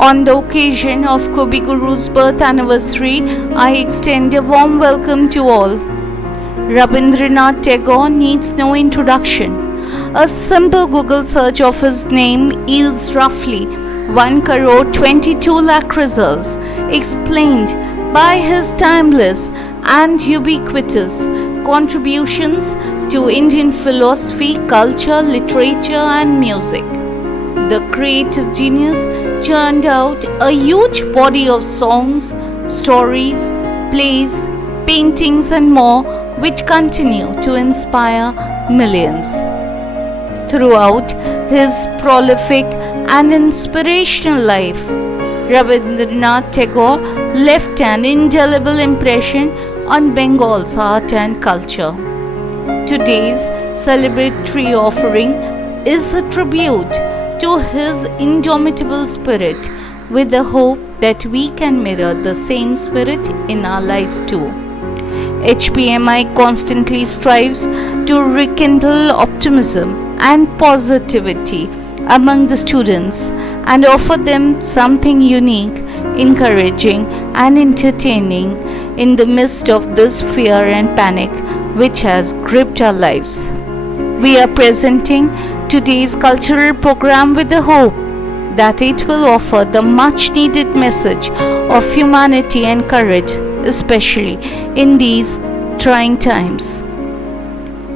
On the occasion of Kavi Guru's birth anniversary, I extend a warm welcome to all. Rabindranath Tagore needs no introduction. A simple Google search of his name yields roughly 1 crore 22 lakh results, explained by his timeless and ubiquitous contributions to Indian philosophy, culture, literature, and music. The creative genius churned out a huge body of songs, stories, plays, paintings, and more, which continue to inspire millions. Throughout his prolific and inspirational life, Rabindranath Tagore left an indelible impression on Bengal's art and culture. Today's celebratory offering is a tribute to his indomitable spirit, with the hope that we can mirror the same spirit in our lives too. HPMI constantly strives to rekindle optimism and positivity among the students and offer them something unique, encouraging, and entertaining in the midst of this fear and panic which has gripped our lives. We are presenting today's cultural program with the hope that it will offer the much needed message of humanity and courage, especially in these trying times.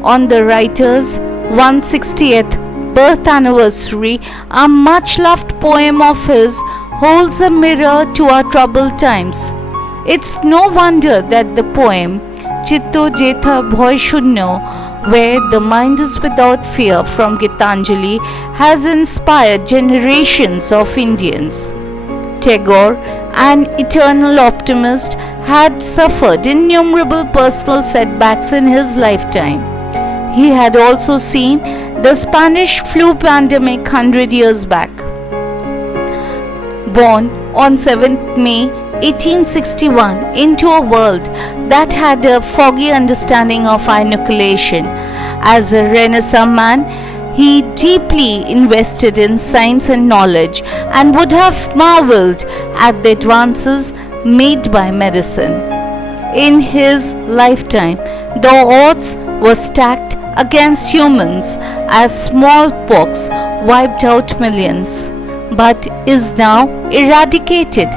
On the writer's 160th birth anniversary, a much loved poem of his holds a mirror to our troubled times. It's no wonder that the poem Chitto Jetha Bhoy Shunyo, where the mind is without fear, from Gitanjali, has inspired generations of Indians. Tagore, an eternal optimist, had suffered innumerable personal setbacks in his lifetime. He had also seen the Spanish flu pandemic 100 years back. Born on 7th May 1861 into a world that had a foggy understanding of inoculation, as a Renaissance man, he deeply invested in science and knowledge and would have marveled at the advances made by medicine. In his lifetime, the odds were stacked against humans as smallpox wiped out millions, but is now eradicated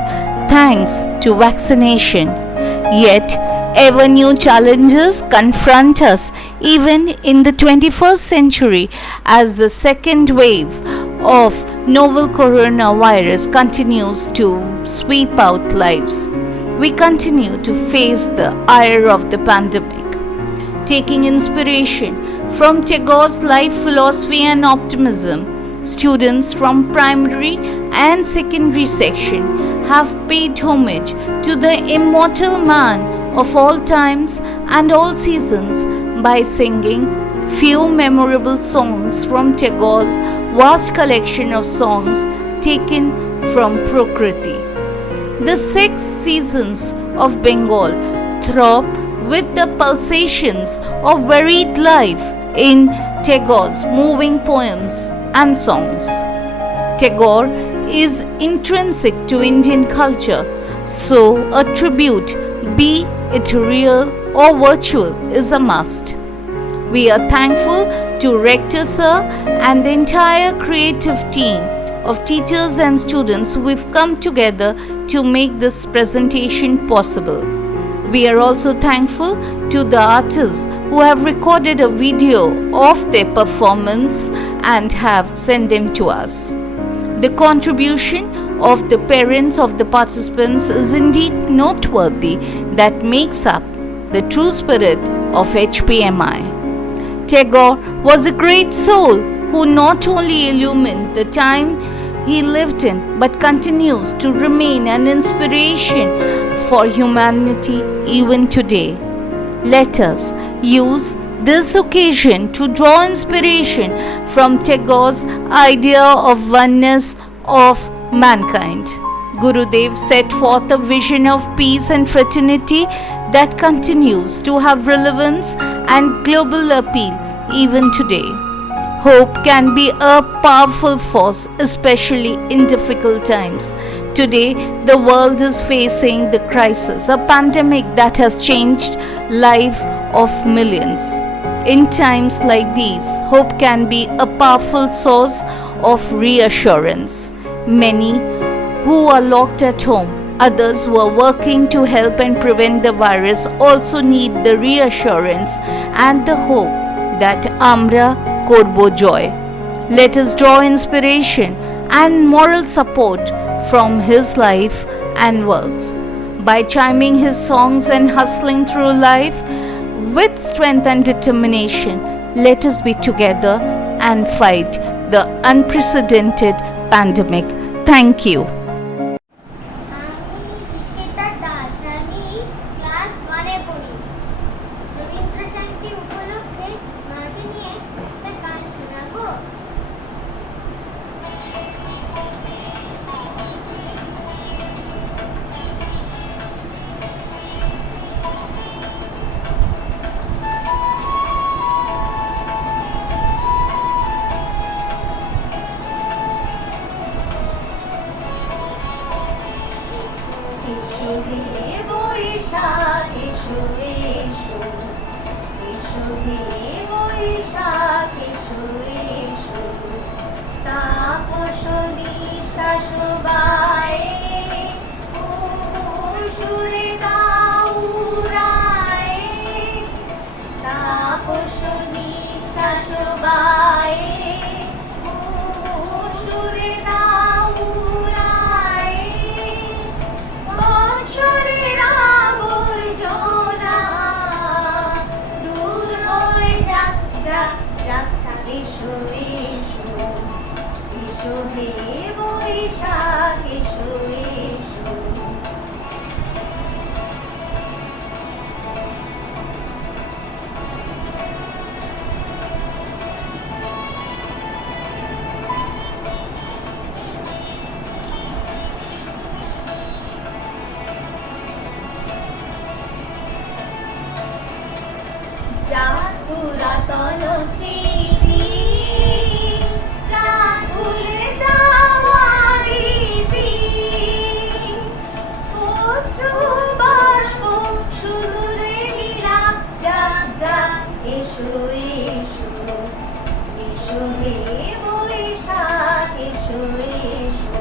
thanks to vaccination. Yet, ever new challenges confront us even in the 21st century as the second wave of novel coronavirus continues to sweep out lives. We continue to face the ire of the pandemic. Taking inspiration from Tagore's life philosophy and optimism, students from primary and secondary section have paid homage to the immortal man of all times and all seasons by singing few memorable songs from Tagore's vast collection of songs taken from Prakriti. The 6 seasons of Bengal throb with the pulsations of varied life in Tagore's moving poems and songs. Tagore is intrinsic to Indian culture, so a tribute, be it real or virtual, is a must. We are thankful to Rector Sir and the entire creative team of teachers and students who have come together to make this presentation possible. We are also thankful to the artists who have recorded a video of their performance and have sent them to us. The contribution of the parents of the participants is indeed noteworthy, that makes up the true spirit of HPMI. Tagore was a great soul who not only illumined the time he lived in, but continues to remain an inspiration for humanity even today. Let us use this occasion to draw inspiration from Tagore's idea of oneness of mankind. Gurudev set forth a vision of peace and fraternity that continues to have relevance and global appeal even today. Hope can be a powerful force, especially in difficult times. Today, the world is facing the crisis, a pandemic that has changed life of millions. In times like these, hope can be a powerful source of reassurance. Many who are locked at home, others who are working to help and prevent the virus also need the reassurance and the hope that Amra Korbo joy. Let us draw inspiration and moral support from his life and works. By chiming his songs and hustling through life with strength and determination, let us be together and fight the unprecedented pandemic. Thank you. আমি ঋষিতা দাস, আমি class 1-এ পড়ি। রবীন্দ্র জয়ন্তী উপলক্ষে মাকে নিয়ে একটা গান শোনাবো। এসো হে বৈশাখ এসো এসো, এসো হে বৈশাখ এসো এসো, তাপস নিঃশ্বাস বায়ে, সুরে দাও উড়ায়ে, তাপস নিঃশ্বাস বায়ে, সুরে দাও উড়ায়ে, বৎসরের আবর্জনা দূর হয়ে যাক যাক যাক, এসো এসো, এসো হে বৈশাখ এসো এসো। যাক পুরাতন স্মৃতি, যাক ভুলে যাওয়া রীতি, অশ্রু বাষ্প সুদূরে বিলাপ, যাক যাক এসো এসো, এসো হে বৈশাখ এসো এসো।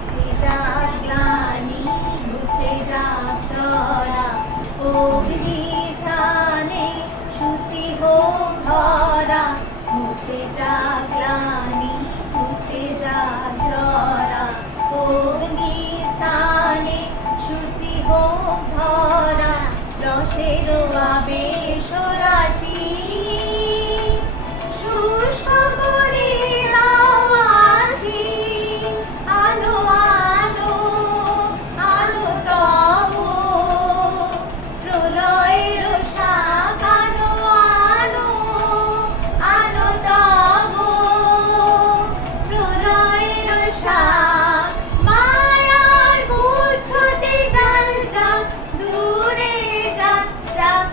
মুছে যাক গ্লানি, মুছে যাক জরা, অগ্নি স্নানে শুচি হোক ধরা, মুছে যাক গ্লানি, মুছে যাক জরা, অগ্নি স্নানে শুচি হোক ধরা, রসের আবেশ রাশি শুষ্ক করে দাও আসি, আলো আলো আলো তব, প্রলয়ের শাক আলো আলো আলো তব, প্রলয়ের শাক মায়ার ভূত ছুটে যাক যাক, দূরে যাক যাক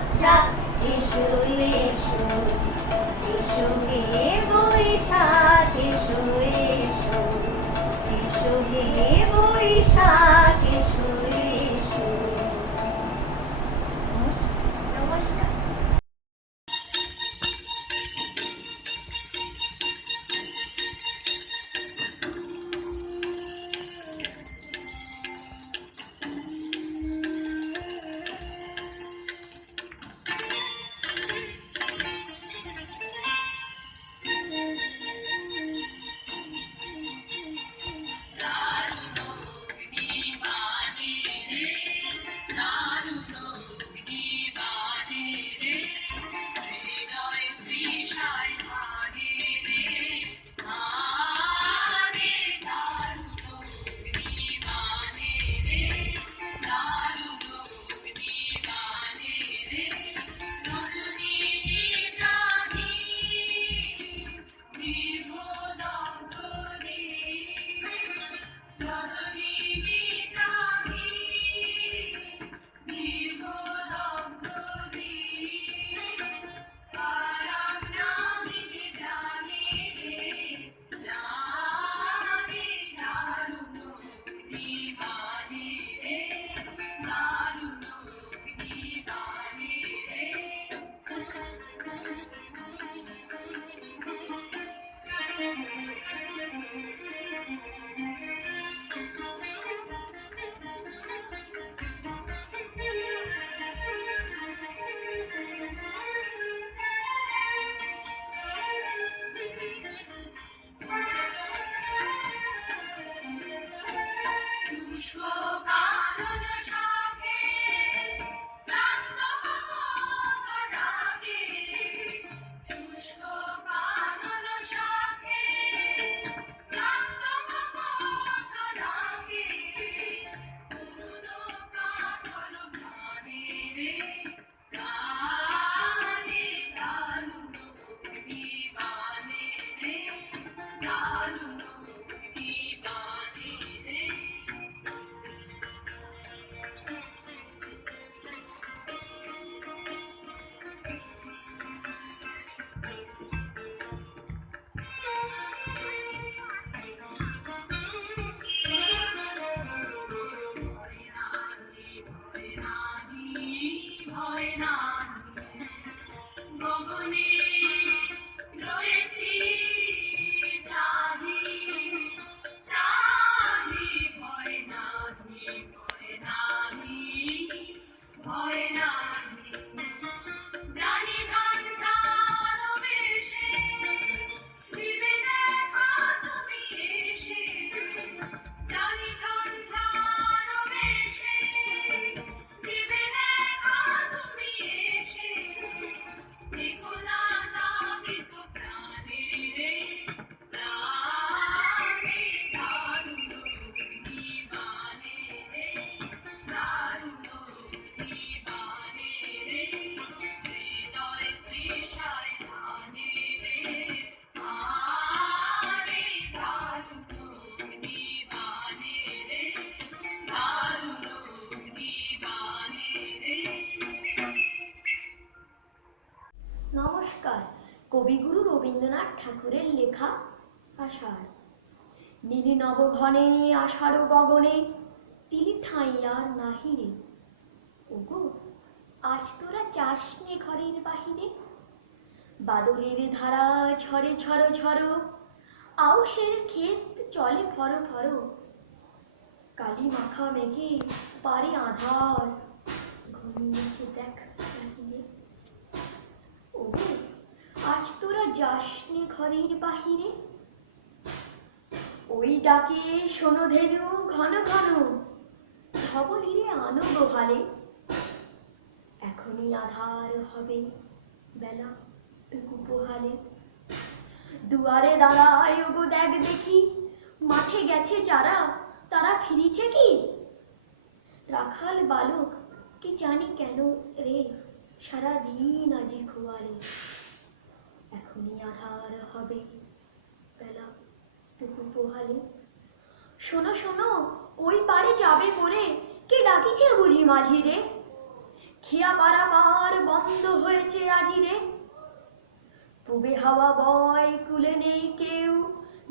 আষাঢ়, নীল নবঘনে আষাঢ় গগনে তিলি ঠাঁই আর নাহিরে। ওগো আজ তোরা যাসনে ঘরের বাহিরে, বাদলের ধারা ঝরে ঝরো ঝরো, আউশের ক্ষেত চলে ফরো ফরো, কালি মাখা মেঘে পারে আধার, ঘনিয়েছে দেখ চাহিরে। ওগো আজ তোরা যাসনে ঘরের বাহিরে, ওই ডাকে শোনো ধেনু ঘন ঘন, ধবলিরে আনো গোহালে। এখনই আধার হবে বেলা টুকু পোহালে, দুয়ারে দাঁড়ায় ওগো দেখ দেখি, মাঠে গেছে যারা তারা ফিরিছে কি? রাখাল বালক কি জানি কেন রে, সারাদিন আজি খোয়ারে। এখনই আধার হবে বেলা টুকু পোহালে। শোনো শোনো ওই পারে যাবে পরে, কে ডাকিছে বুঝি মাঝিরে? খেয়া পারা পার বন্ধ হয়েছে আজিরে, পূবে হাওয়া বয় কুলে নেই কেউ,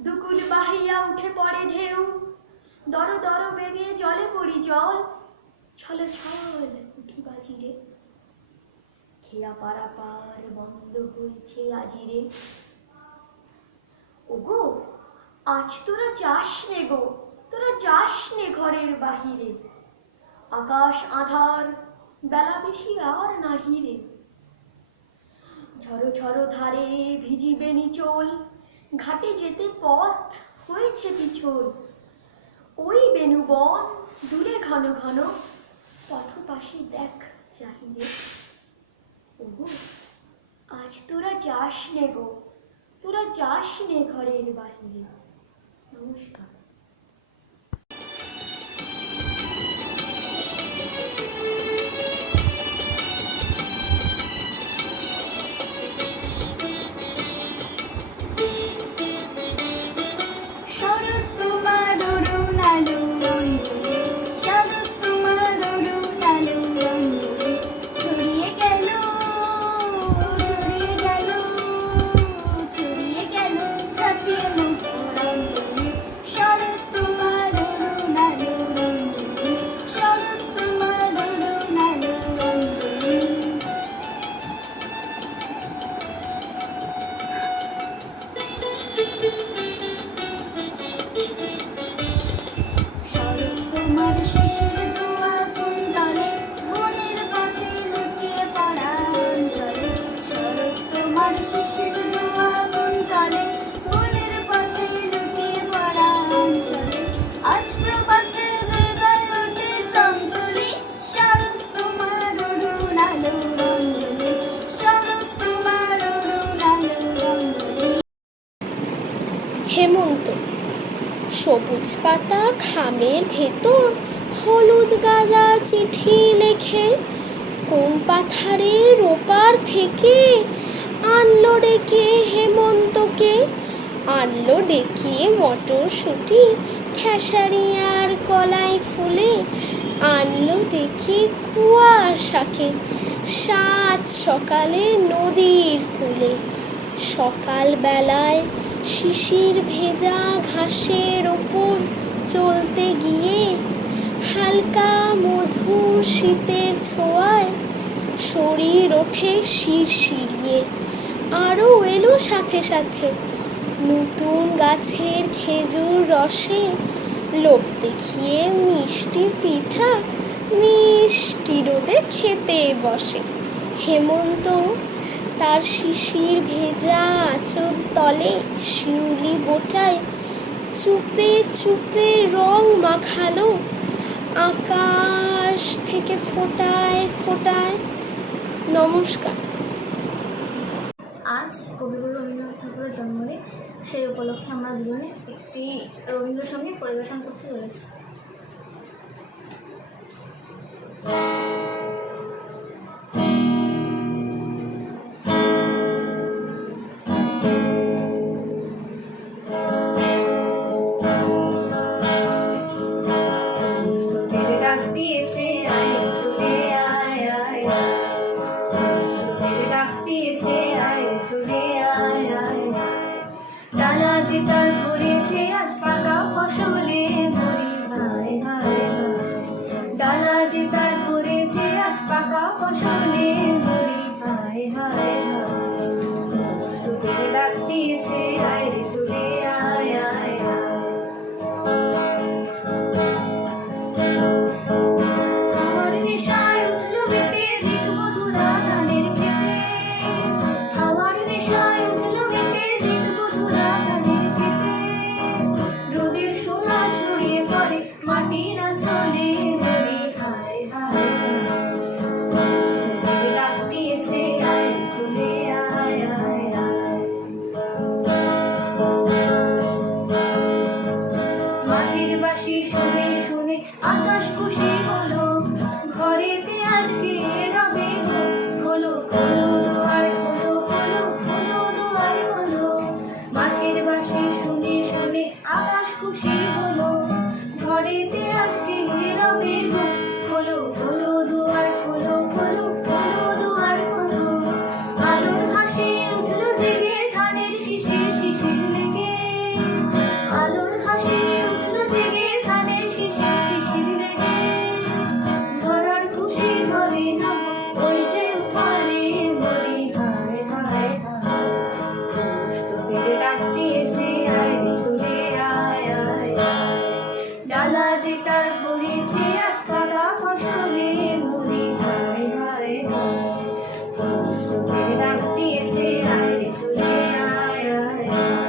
দুকুল বাহিয়া উঠে পড়ে ঢেউ, দর দর বেগে জলে পড়ি জল, ছল ছল উঠি বাজিরে। খেয়া পারা পার বন্ধ হয়েছে আজিরে। ওগো আজ তোরা যাস নে গো, তোরা যাস নে ঘরের বাহিরে, আকাশ আধার বেলা বেশি আর নাহিরে। ঝড়ো ঝড়ো ধারে ভিজিবে নিচল, ঘাটে যেতে পথ হয়েছে পিছল, ওই বেণুবন দূরে ঘন ঘন, পথ পাশে দেখ চাহিরে। ওগো আজ তোরা যাস নে গো, তোরা যাস নে ঘরের বাহিরে। নমস্কার। শরৎ তোমার অরুণ আলো রঞ্জনে, শরৎ তোমার অরুণ আলো রঞ্জনে, ছড়িয়ে গেল ছড়িয়ে গেল ছড়িয়ে গেল ছাপিয়ে মুখর অঙ্গনে। শরৎ তোমার অরুণ আলো রঞ্জনে, শরৎ তোমার অরুণ আলো রঞ্জনে। শরৎ তোমার শিশির ধোয়া কুন্তলে, বনের পথে লুটিয়ে পড়া অঞ্চলে। শরৎ তোমার শিশির ধোয়া কুন্তলে, বনের পথে লুটিয়ে পড়া অঞ্চলে। আজ প্রভাতে হৃদয় ওঠে চঞ্চলে, শরৎ তোমার অরুণ আলো রঞ্জনে, শরৎ তোমার অরুণ আলো রঞ্জনে। হেমন্ত। সবুজ পাতা খামের ভেতর হলুদ গাদা চিঠি লেখে, কোন পাথারের ওপার থেকে আনলো ডেকে হেমন্তকে। আনলো ডেকে মটরশুঁটি খেসারি আর কলাই ফুলে, আনলো ডেকে কুয়াশাকে সাত সকালে নদীর কূলে। সকাল বেলায় শিশির ভেজা ঘাসের ওপর চলতে গিয়ে, হালকা মধুর শীতের ছোঁয়ায় শরীর ওঠে শিরশিরিয়ে। আরও এলো সাথে সাথে নতুন গাছের খেজুর রসে, লোক দেখিয়ে মিষ্টি পিঠা মিষ্টি রোদে খেতে বসে। হেমন্ত তার শিশির ভেজা আঁচল তলে শিউলি বোটায় চুপে চুপে রং মাখালো, আকাশ থেকে ফোটায় ফোটায়। নমস্কার। আজ কবিগুরু রবীন্দ্রনাথ ঠাকুরের জন্মদিন, সেই উপলক্ষে আমরা দুজনে একটি রবীন্দ্রসঙ্গীত পরিবেশন করতে চলেছি। টানা চিতার না চলে মরে হায় হায় হায় ডাক দিয়েছে আয় চলে আয় আয় আয় মাঠের বাঁশি শুনে শুনে আকাশ খুশি হলো ঘরেতে আজকে রবে গো খোলো খোলো দুয়ার খোলো খোলো খোলো দুয়ার খোলো মাঠের বাঁশি শুনে শুনে আকাশ খুশি হলো ঘরেতে আজকে রবে গো খোলো খোলো দুয়ার খোলো খোলো খোলো দুয়ার খোলো আলোর হাসি উঠলো জেগে ধানের শিশির শিশির লেগে আলোর হাসি উঠলো জেগে ধানের শিশির শিশির লেগে ধরার খুশি ধরে না ওই যে উঠালে মরি হায় হায় হায় তোদের ডাক দিয়েছে আয় রে চলে আয় আয় আয় ডালা যে তার ভরেছে আজ পাকা ফসলে মরি হায় হায় হায় তোদের ডাক দিয়েছে আয় রে চলে আয় আয় আয়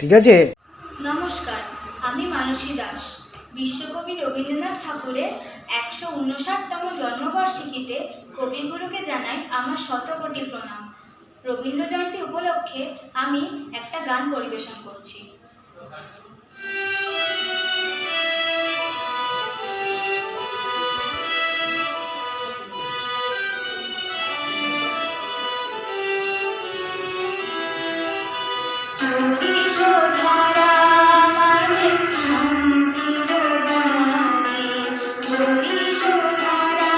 ঠিক আছে। নমস্কার, আমি মানসী দাস। বিশ্বকবি রবীন্দ্রনাথ ঠাকুরের ১৫৯তম জন্মবার্ষিকীতে কবিগুরুকে জানাই আমার শতকোটি প্রণাম। রবীন্দ্র জয়ন্তী উপলক্ষে আমি একটা গান পরিবেশন করছি। ধারা মাঝে শান্তির বাণী ধারা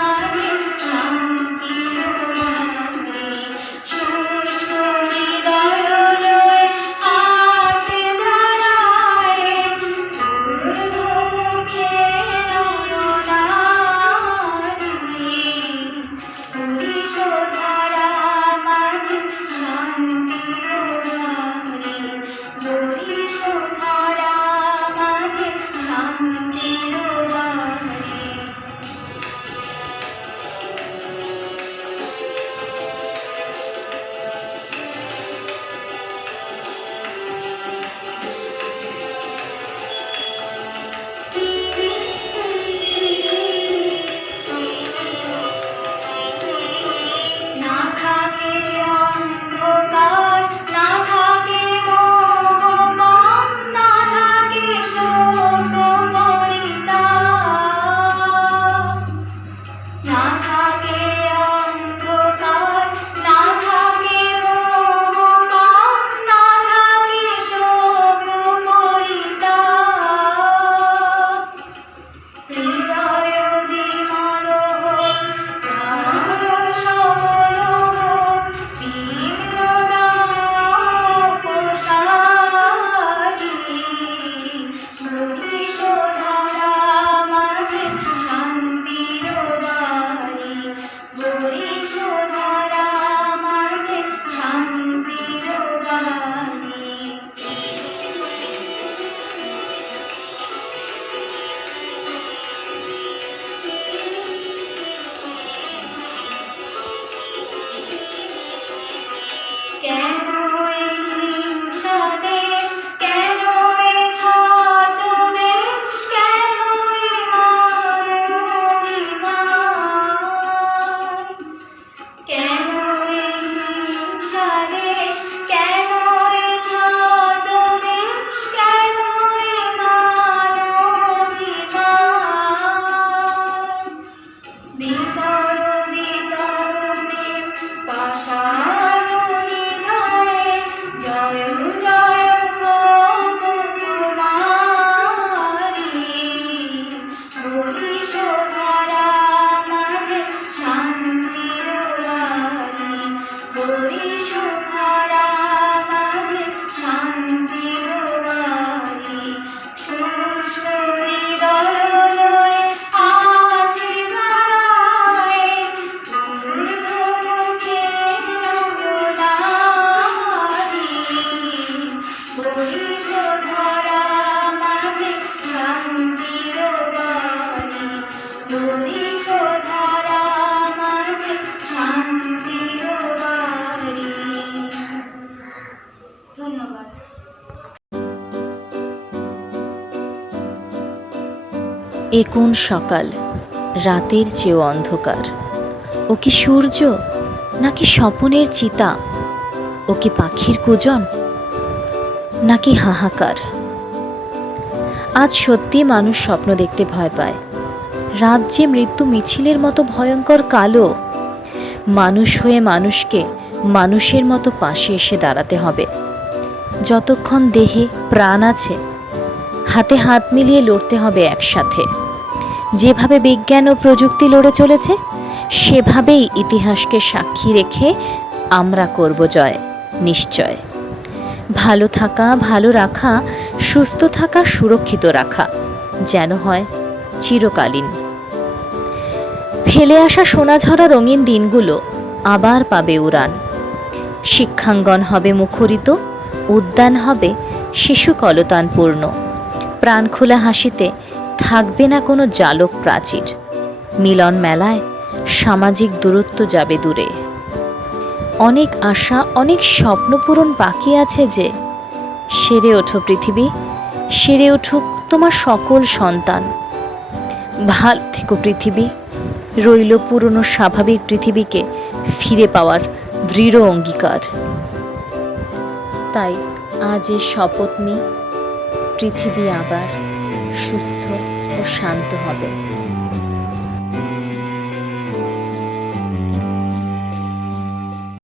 মাঝে শান্তির বাণী শুষ্ক হৃদয় লয়ে আছে ধারা বরিশধারা মাঝে শান্তির বাণী। কেন এই হিংসা দেশ, কেন এই ছদ্মবেশ, কেন এই মান-অভিমান? কেন এই হিংসা দেশ, কেন এই ছদ্মবেশ, কেন এই মান-অভিমান? বিতর বিতর প্রেম পাষাণ হৃদয়ে, জয় জয় হোক তোমারি। বরিশধারা মাঝে শান্তির বাণী, বরিশধারা মাঝে শান্তির বাণী। শুষ্ক হৃদয় লয়ে আছে দাঁড়ায়ে, ঊর্ধ্বমুখে নম্র নারী। বরিশধারা মাঝে শান্তির বাণী, বরিশধারা মাঝে শান্তির বাণী। ধন্যবাদ। এ কোন সকাল, রাতের চেয়েও অন্ধকার। ও কি সূর্য নাকি স্বপনের চিতা? ও কি পাখির কুজন নাকি হাহাকার? আজ সত্যি মানুষ স্বপ্ন দেখতে ভয় পায়। রাত যে মৃত্যু মিছিলের মতো ভয়ঙ্কর কালো। মানুষ হয়ে মানুষকে মানুষের মতো পাশে এসে দাঁড়াতে হবে। যতক্ষণ দেহে প্রাণ আছে, হাতে হাত মিলিয়ে লড়তে হবে একসাথে। যেভাবে বিজ্ঞান ও প্রযুক্তি লড়ে চলেছে, সেভাবেই ইতিহাসকে সাক্ষী রেখে আমরা করব জয়, নিশ্চয়। ভালো থাকা, ভালো রাখা, সুস্থ থাকা, সুরক্ষিত রাখা যেন হয় চিরকালীন। ফেলে আসা সোনাঝরা রঙিন দিনগুলো আবার পাবে উড়ান। শিক্ষাঙ্গন হবে মুখরিত, উদ্যান হবে শিশু কলতানপূর্ণ। প্রাণখোলা হাসিতে থাকবে না কোনো জালক প্রাচীর। মিলন মেলায় সামাজিক দূরত্ব যাবে দূরে। অনেক আশা, অনেক স্বপ্ন পূরণ বাকি আছে যে। সেরে ওঠো পৃথিবী, সেরে উঠুক তোমার সকল সন্তান। ভাল থেকো পৃথিবী, রইল পুরনো স্বাভাবিক পৃথিবীকে ফিরে পাওয়ার দৃঢ় অঙ্গীকার। তাই আজ এ শপথ নিই, পৃথিবী আবার সুস্থ ও শান্ত হবে।